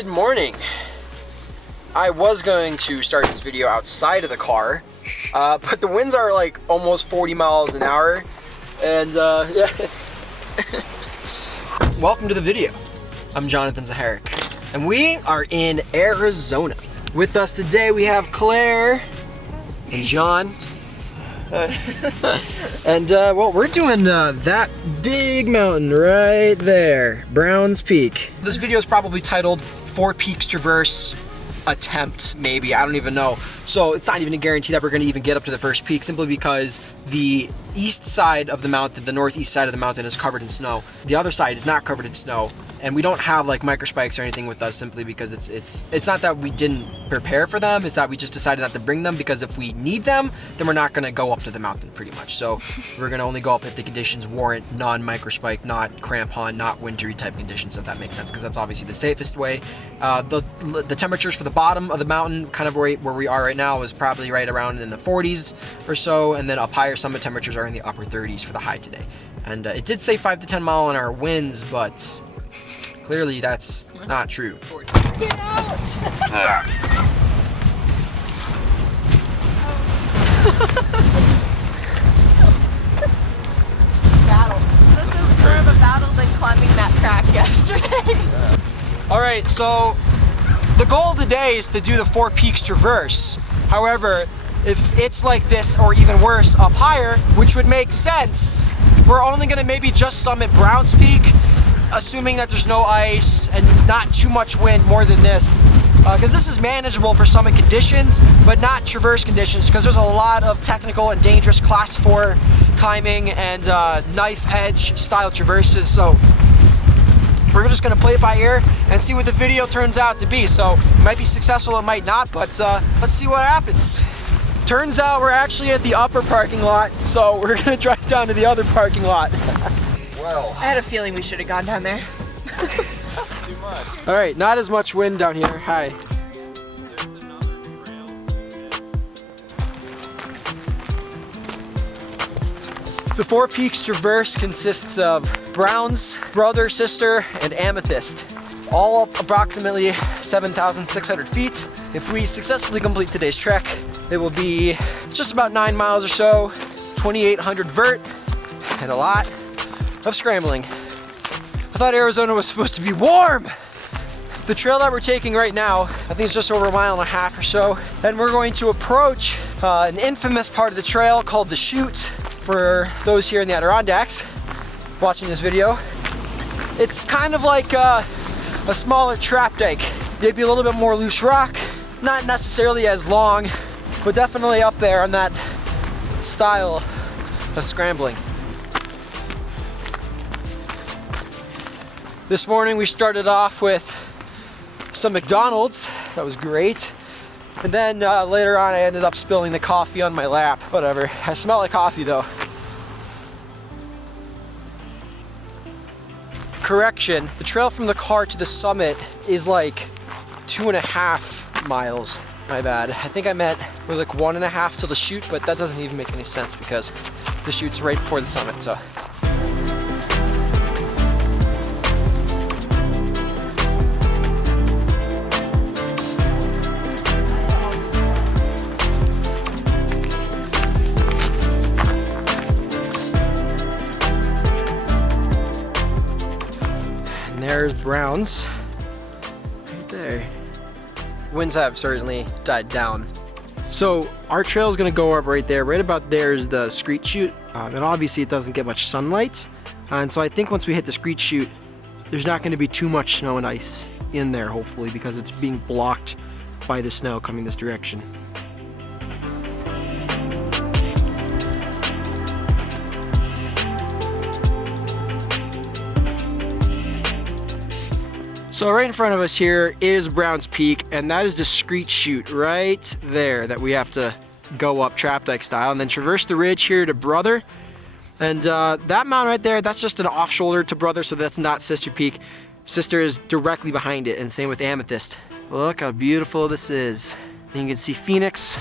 Good morning. I was going to start this video outside of the car, but the winds are like almost 40 miles an hour, and yeah. Welcome to the video. I'm Jonathan Zaharek, and we are in Arizona. With us today we have Claire and John. And well, we're doing that big mountain right there, Browns Peak. This video is probably titled Four Peaks Traverse Attempt, maybe, I don't even know. So it's not even a guarantee that we're gonna even get up to the first peak, simply because the east side of the mountain, the northeast side of the mountain, is covered in snow. The other side is not covered in snow. And we don't have like microspikes or anything with us, simply because it's not that we didn't prepare for them, it's that we just decided not to bring them, because if we need them, then we're not gonna go up to the mountain pretty much. So we're gonna only go up if the conditions warrant non-microspike, not crampon, not wintry type conditions, if that makes sense, because that's obviously the safest way. The temperatures for the bottom of the mountain, kind of where we are right now, is probably right around in the 40s or so, and then up higher summit temperatures are in the upper 30s for the high today. And it did say 5 to 10 mile an hour winds, but clearly that's not true. Get out! Battle. This is more of a battle than climbing that track yesterday. All right, so the goal of the day is to do the Four Peaks Traverse. However, if it's like this or even worse up higher, which would make sense, we're only gonna maybe just summit Browns Peak, assuming that there's no ice and not too much wind more than this, because this is manageable for summit conditions, but not traverse conditions, because there's a lot of technical and dangerous class 4 climbing and knife edge style traverses. So we're just gonna play it by ear and see what the video turns out to be. So it might be successful, it might not, but let's see what happens. Turns out we're actually at the upper parking lot, so we're gonna drive down to the other parking lot. Well, I had a feeling we should have gone down there. Too much. All right, not as much wind down here. Hi. The Four Peaks Traverse consists of Browns, Brother, Sister, and Amethyst, all up approximately 7,600 feet. If we successfully complete today's trek, it will be just about 9 miles or so, 2,800 vert, and a lot of scrambling. I thought Arizona was supposed to be warm. The trail that we're taking right now, I think it's just over 1.5 miles or so, and we're going to approach an infamous part of the trail called the Chute. For those here in the Adirondacks watching this video, it's kind of like a smaller trap dike, maybe a little bit more loose rock, not necessarily as long, but definitely up there on that style of scrambling. This morning we started off with some McDonald's. That was great. And then later on I ended up spilling the coffee on my lap. Whatever, I smell like coffee though. Correction, the trail from the car to the summit is like 2.5 miles. My bad. I think I meant it was like 1.5 to the Chute, but that doesn't even make any sense because the Chute's right before the summit, so. There's Browns, right there. Winds have certainly died down. So our trail is gonna go up right there. Right about there is the Screet Chute, and obviously it doesn't get much sunlight. And so I think once we hit the Screet Chute, there's not gonna be too much snow and ice in there, hopefully, because it's being blocked by the snow coming this direction. So right in front of us here is Browns Peak, and that is the Screet Chute right there that we have to go up trap dike style and then traverse the ridge here to Brother. And that mountain right there, that's just an off shoulder to Brother, so that's not Sister Peak. Sister is directly behind it, and same with Amethyst. Look how beautiful this is. And you can see Phoenix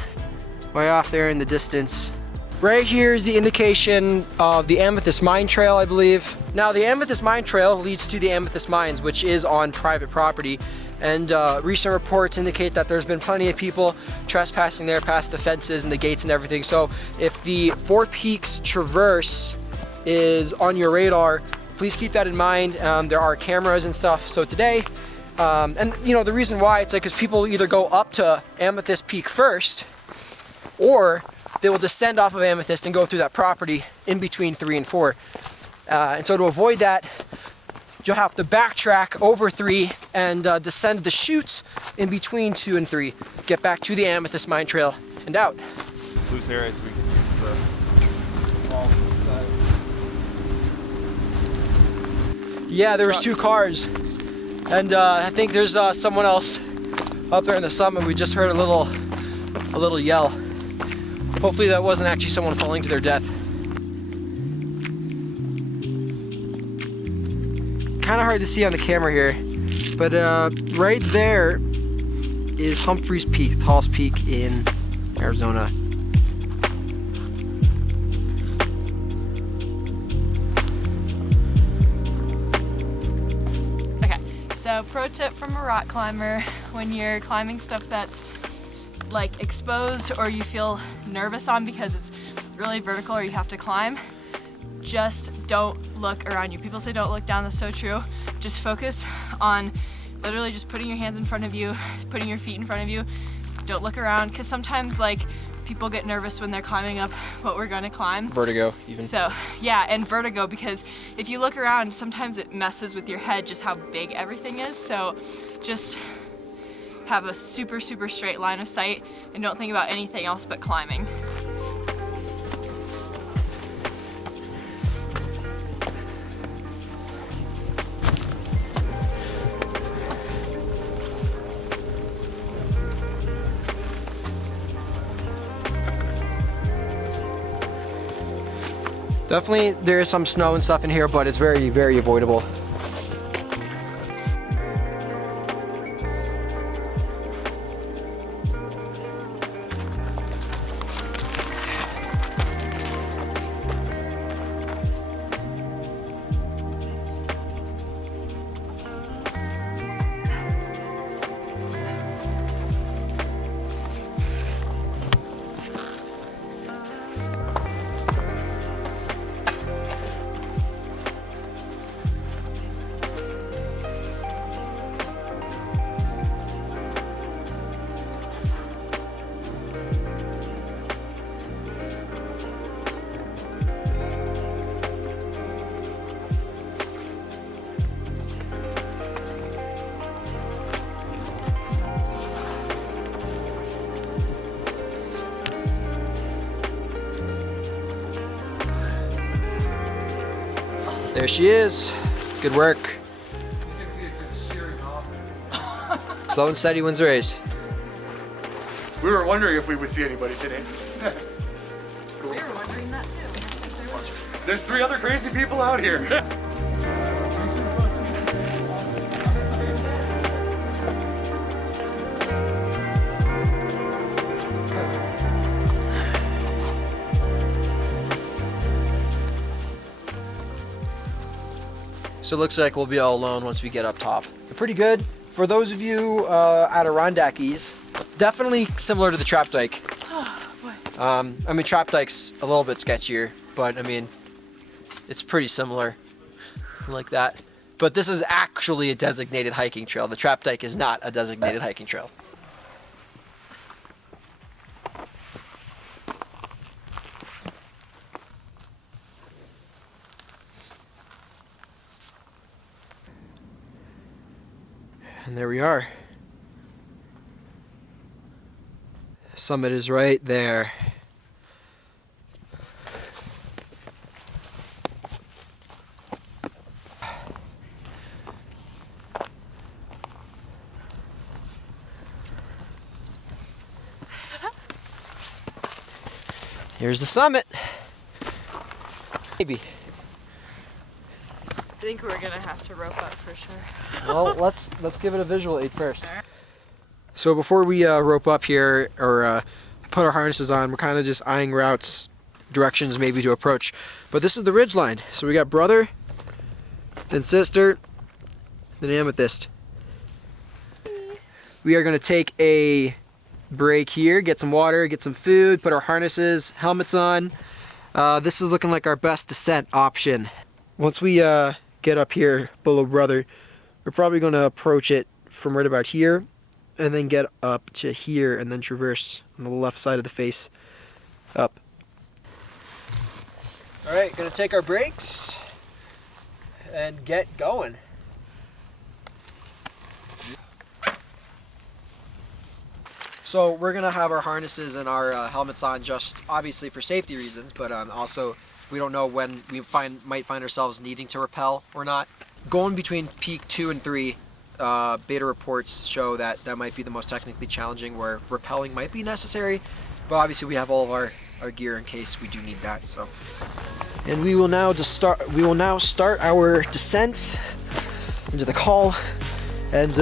way off there in the distance. Right here is the indication of the Amethyst Mine Trail, I believe. Now, the Amethyst Mine Trail leads to the Amethyst Mines, which is on private property. And recent reports indicate that there's been plenty of people trespassing there past the fences and the gates and everything. So if the Four Peaks Traverse is on your radar, please keep that in mind. There are cameras and stuff. So today, and you know, the reason why, it's like because people either go up to Amethyst Peak first, or they will descend off of Amethyst and go through that property in between 3 and 4. And so to avoid that, you'll have to backtrack over 3 and descend the chutes in between 2 and 3. Get back to the Amethyst Mine Trail and out. Loose areas we can use the walls on the side. Yeah, there was 2 cars. And I think there's someone else up there in the summit. We just heard a little yell. Hopefully that wasn't actually someone falling to their death. Kind of hard to see on the camera here, but right there is Humphreys Peak, the tallest peak in Arizona. Okay, so pro tip from a rock climber: when you're climbing stuff that's like exposed or you feel nervous on because it's really vertical or you have to climb, just don't look around you. People say don't look down, that's so true. Just focus on literally just putting your hands in front of you, putting your feet in front of you. Don't look around, because sometimes like people get nervous when they're climbing up what we're gonna climb. Vertigo, even. So yeah, and vertigo, because if you look around, sometimes it messes with your head just how big everything is. So just have a super, super straight line of sight and don't think about anything else but climbing. Definitely there is some snow and stuff in here, but it's very, very avoidable. There she is. Good work. You can see it just shearing off. Slow and steady wins the race. We were wondering if we would see anybody today. We were wondering that too. There's 3 other crazy people out here. So it looks like we'll be all alone once we get up top. Pretty good. For those of you Adirondackies, definitely similar to the Trap Dyke. I mean, Trap Dyke's a little bit sketchier, but I mean, it's pretty similar like that. But this is actually a designated hiking trail. The Trap Dyke is not a designated hiking trail. And there we are. Summit is right there. Here's the summit. Maybe. I think we're gonna have to rope up for sure. Well, let's give it a visual aid first. So before we rope up here or put our harnesses on, we're kind of just eyeing routes directions maybe to approach. But this is the ridge line. So we got brother, then sister, then Amethyst. We are gonna take a break here, get some water, get some food, put our harnesses, helmets on. This is looking like our best descent option. Once we get up here below brother, we're probably gonna approach it from right about here and then get up to here and then traverse on the left side of the face up. All right, gonna take our breaks and get going. So we're gonna have our harnesses and our helmets on, just obviously for safety reasons, but also we don't know when we might find ourselves needing to rappel or not. Going between peak 2 and 3, beta reports show that that might be the most technically challenging, where rappelling might be necessary, but obviously we have all of our gear in case we do need that. So, and we will now start our descent into the col, and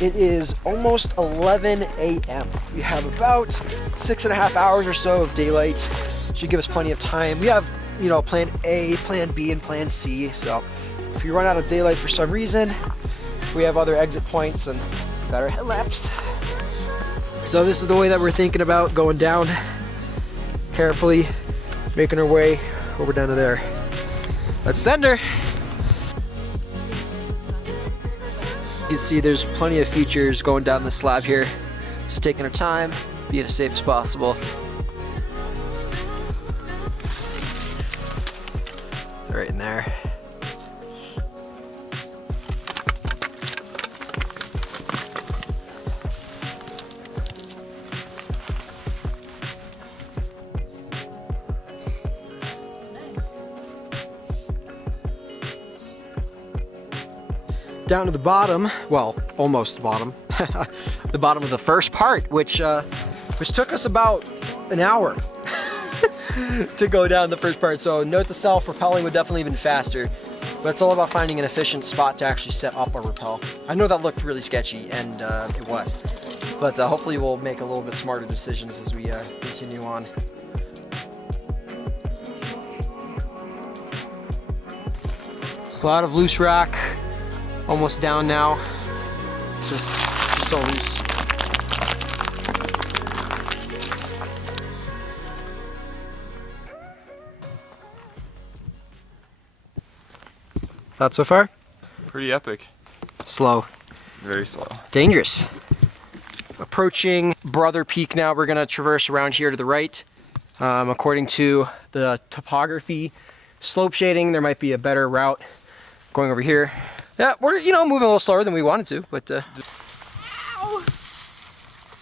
it is almost 11 a.m. We have about 6.5 hours or so of daylight. Should give us plenty of time. We have, you know, plan A, plan B, and plan C. So if you run out of daylight for some reason, we have other exit points and better headlamps. So this is the way that we're thinking about going down, carefully making our way over down to there. Let's send her. You can see there's plenty of features going down the slab here. Just taking our time, being as safe as possible. Right in there. Down to the bottom, well, almost the bottom, the bottom of the first part, which took us about an hour to go down the first part. So note to self, rappelling would definitely have been faster, but it's all about finding an efficient spot to actually set up a rappel. I know that looked really sketchy, and it was, but hopefully we'll make a little bit smarter decisions as we continue on. A lot of loose rock. Almost down now. Just so loose. Thoughts so far? Pretty epic. Slow. Very slow. Dangerous. Approaching Brother Peak now. We're gonna traverse around here to the right. According to the topography, slope shading, there might be a better route going over here. Yeah, we're, you know, moving a little slower than we wanted to, but Ow!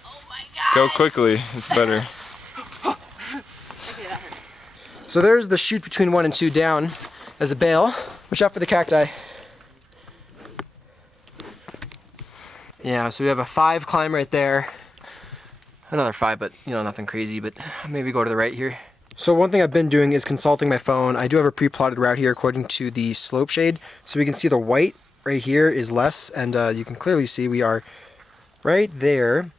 Oh my god! Go quickly, it's better. Okay, that hurt. So there's the chute between 1 and 2 down as a bail. Watch out for the cacti. Yeah, so we have a 5 climb right there. Another 5, but you know, nothing crazy, but maybe go to the right here. So one thing I've been doing is consulting my phone. I do have a pre-plotted route here according to the slope shade. So we can see the white right here is less, and you can clearly see we are right there.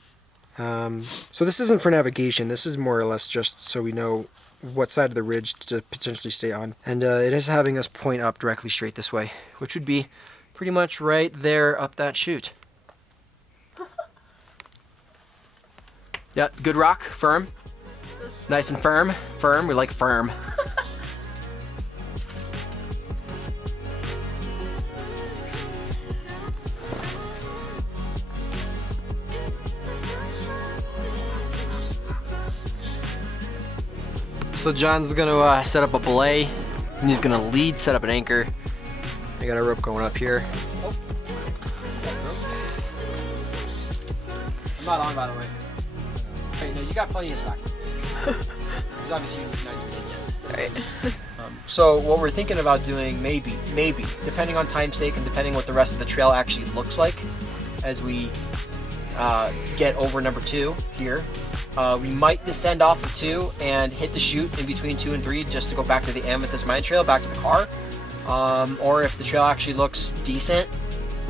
So this isn't for navigation. This is more or less just so we know what side of the ridge to potentially stay on. And it is having us point up directly straight this way, which would be pretty much right there up that chute. Yeah, good rock, firm. Nice and firm. Firm, we like firm. So John's gonna set up a belay, and he's gonna lead set up an anchor. I got a rope going up here. Oh. I'm not on, by the way. Wait, no, you got plenty of slack. Because obviously you're not even in yet. Right. So what we're thinking about doing, maybe, depending on time's sake and depending what the rest of the trail actually looks like as we get over number 2 here, we might descend off of 2 and hit the chute in between 2 and 3 just to go back to the Amethyst mine trail, back to the car. Or if the trail actually looks decent,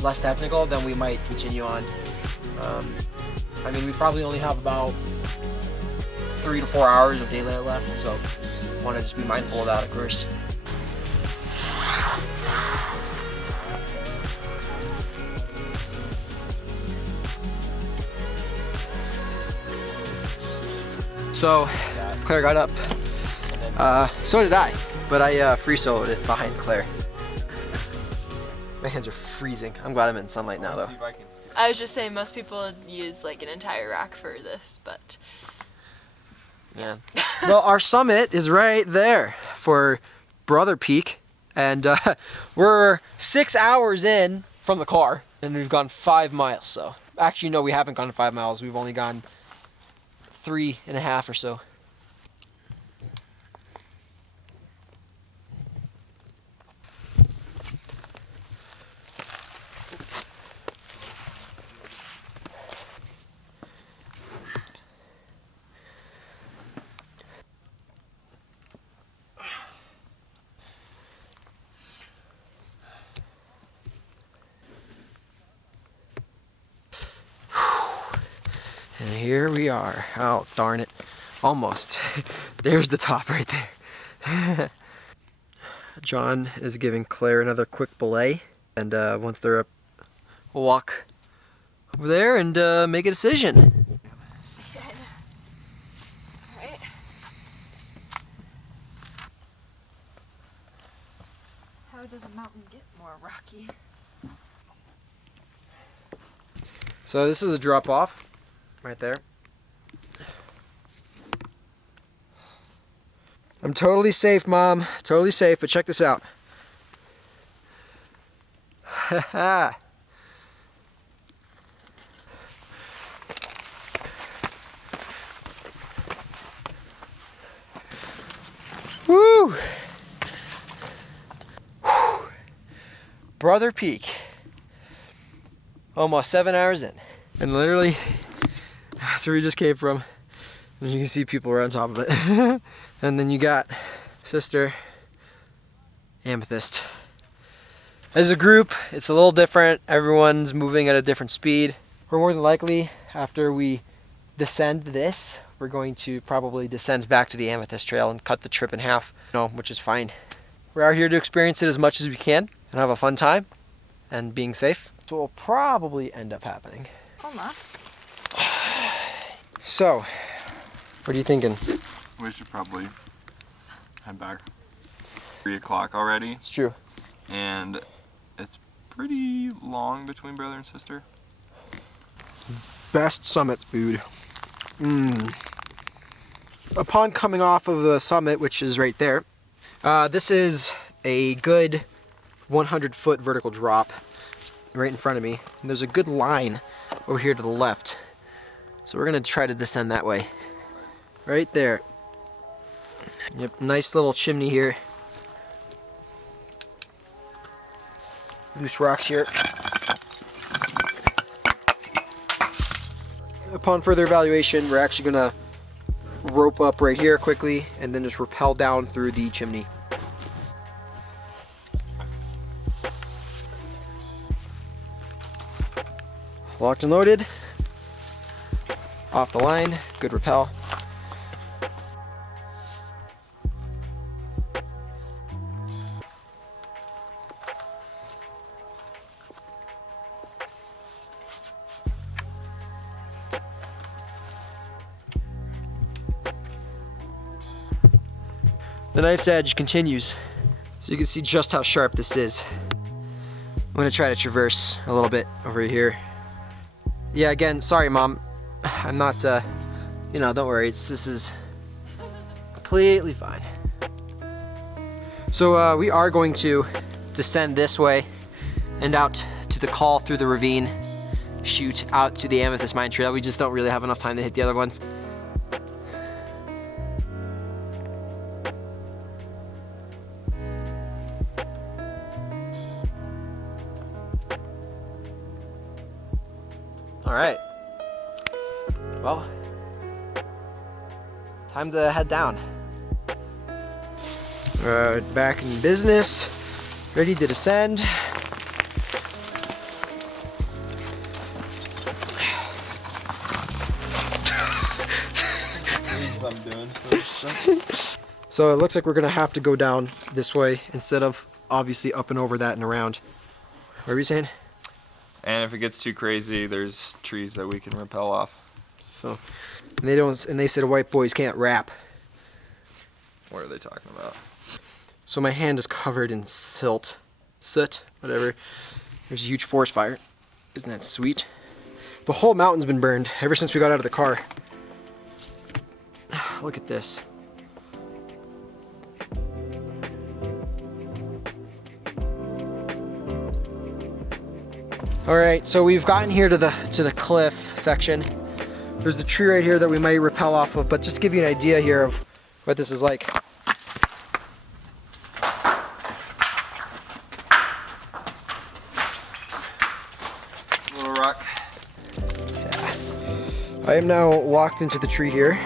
less technical, then we might continue on. I mean, we probably only have about 3 to 4 hours of daylight left, so want to just be mindful about, of course. So, Claire got up. So did I, but I free soloed it behind Claire. My hands are freezing. I'm glad I'm in sunlight now, though. I was just saying most people use like an entire rack for this, but yeah. Well, our summit is right there for Brother Peak, and we're 6 hours in from the car, and we've gone 5 miles. So actually, no, we haven't gone 5 miles. We've only gone 3.5 or so. And here we are. Oh, darn it. Almost. There's the top right there. John is giving Claire another quick belay. And once they're up, we'll walk over there and make a decision. Alright. How does a mountain get more rocky? So this is a drop off right there. I'm totally safe, Mom. Totally safe, but check this out. Haha. Woo! Whew. Brother Peak. Almost 7 hours in. And literally, that's where we just came from. And you can see people are on top of it. And then you got Sister Amethyst. As a group, it's a little different. Everyone's moving at a different speed. We're more than likely, after we descend this, we're going to probably descend back to the Amethyst Trail and cut the trip in half, which is fine. We're out here to experience it as much as we can and have a fun time and being safe. So will probably end up happening. Almost. So, what are you thinking? We should probably head back. 3 o'clock already, It's true. and it's pretty long between brother and sister. Best summit food. Upon coming off of the summit, which is right there, this is a good 100-foot vertical drop right in front of me. And there's a good line over here to the left. So we're gonna try to descend that way. Right there. Yep, nice little chimney here. Loose rocks here. Upon further evaluation, we're actually gonna rope up right here quickly and then just rappel down through the chimney. Locked and loaded. Off the line, good rappel. The knife's edge continues, so you can see just how sharp this is. I'm gonna try to traverse a little bit over here. Yeah, again, sorry, Mom. I'm not, don't worry, this is completely fine. So we are going to descend this way and out to the call through the ravine, chute out to the Amethyst Mine Trail. We just don't really have enough time to hit the other ones. All right. Well, time to head down. Back in business, ready to descend. So it looks like we're gonna have to go down this way instead of obviously up and over that and around. What were you saying? And if it gets too crazy, there's trees that we can rappel off. So and they said white boys can't rap. What are they talking about? So my hand is covered in soot, whatever. There's a huge forest fire. Isn't that sweet? The whole mountain's been burned ever since we got out of the car. Look at this. All right, so we've gotten here to the cliff section. There's the tree right here that we might rappel off of, but just to give you an idea here of what this is like. Little rock. Yeah. I am now locked into the tree here,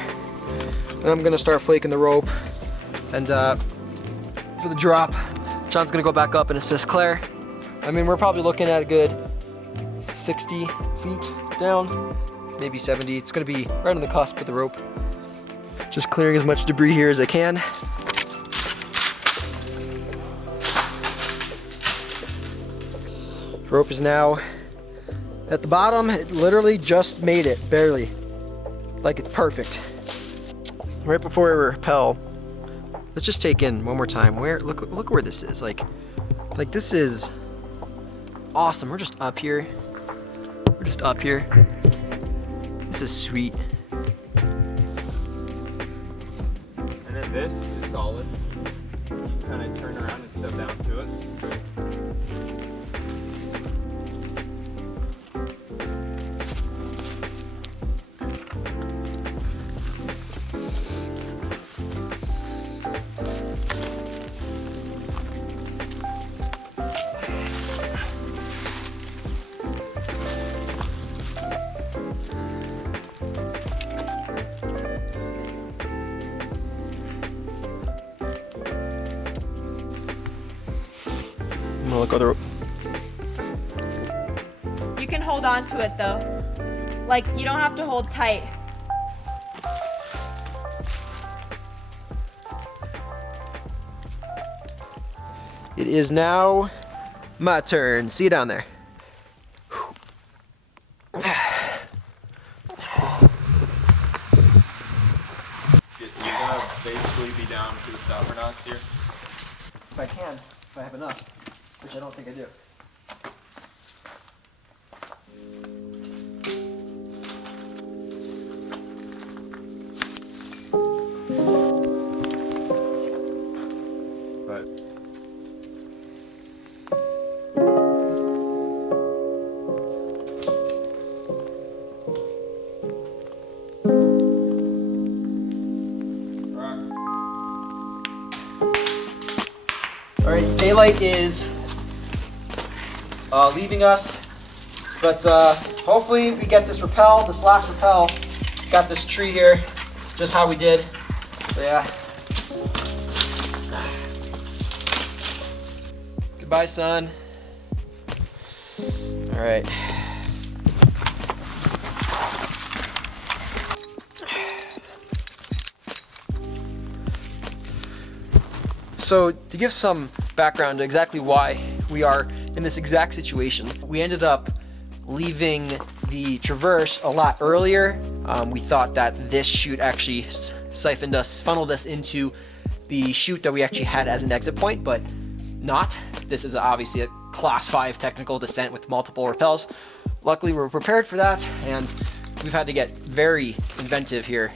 and I'm gonna start flaking the rope. And for the drop, John's gonna go back up and assist Claire. I mean, we're probably looking at a good 60 feet down, maybe 70. It's gonna be right on the cusp of the rope. Just clearing as much debris here as I can. Rope is now at the bottom. It literally just made it, barely. Like it's perfect. Right before we rappel, let's just take in one more time. Look where this is. Like this is awesome. We're just up here. We're just up here. This is sweet. And then this is solid. You kind of turn around and step down to it. Look other. You can hold on to it though. Like, you don't have to hold tight. It is now my turn. See you down there. You're gonna basically be down to the stopper knots here. If I can, if I have enough, which I don't think I do. But All right, daylight is leaving us, but hopefully we get this rappel, this last rappel. Got this tree here, just how we did. So yeah. Goodbye, son. All right. So to give some background to exactly why we are in this exact situation, we ended up leaving the traverse a lot earlier. We thought that this chute actually funneled us into the chute that we actually had as an exit point, but not. This is obviously a class 5 technical descent with multiple rappels. Luckily we're prepared for that, and we've had to get very inventive here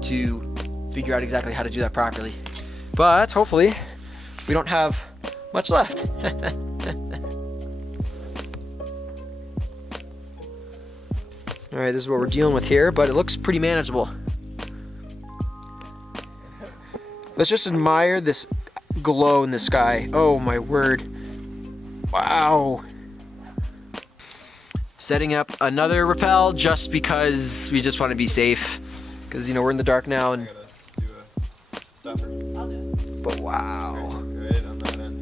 to figure out exactly how to do that properly. But hopefully we don't have much left. All right, this is what we're dealing with here, but it looks pretty manageable. Let's just admire this glow in the sky. Oh my word. Wow. Setting up another rappel just because we just want to be safe. Because, you know, we're in the dark now and... I gotta do a stopper. I'll do it. But wow. Good on that end.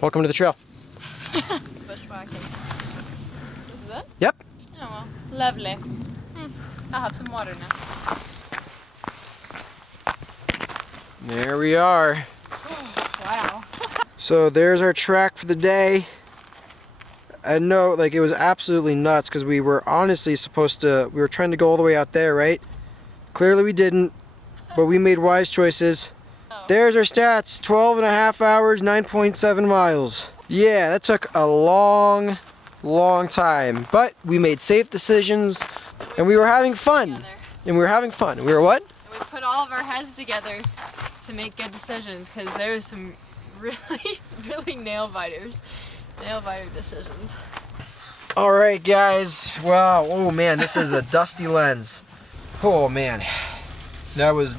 Welcome to the trail. Bushwhacking. This is it? Yep. Oh well, lovely. I'll have some water now. There we are. Wow. So there's our track for the day. I know, like, it was absolutely nuts because we were honestly supposed to, we were trying to go all the way out there, right? Clearly we didn't, but we made wise choices. Oh. There's our stats, 12 and a half hours, 9.7 miles. Yeah, that took a long time, but we made safe decisions and we were having fun. And we were having fun. We were what? And we put all of our heads together to make good decisions because there was some really nail biter decisions. All right, guys. Wow. Oh man, this is a dusty lens. Oh man, that was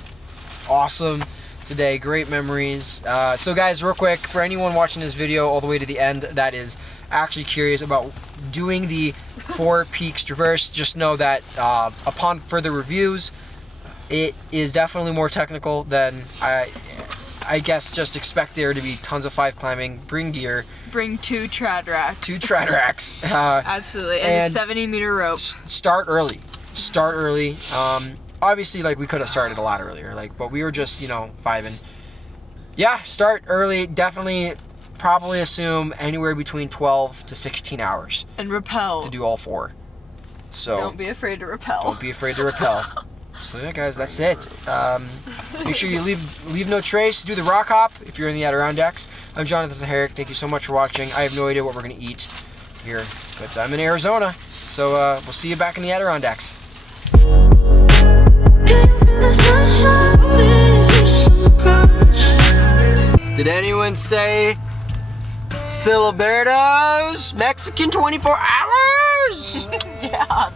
awesome today. Great memories. So guys, real quick, for anyone watching this video all the way to the end that is actually curious about doing the 4 Peaks Traverse, just know that upon further reviews, it is definitely more technical than I guess just expect there to be tons of 5 climbing. Bring gear. Bring 2 trad racks. 2 trad racks. Absolutely, and a 70-meter rope. Start early. Start early. Obviously, like, we could have started a lot earlier, like, but we were just, you know, 5-ing. Yeah, start early. Definitely, probably assume anywhere between 12 to 16 hours. And rappel. To do all 4. So don't be afraid to rappel. Don't be afraid to rappel. So yeah, guys, that's it. Make sure you leave no trace. Do the rock hop if you're in the Adirondacks. I'm Jonathan Zaharek. Thank you so much for watching. I have no idea what we're gonna eat here, but I'm in Arizona, so we'll see you back in the Adirondacks. Did anyone say Filiberto's Mexican 24 hours? Yeah.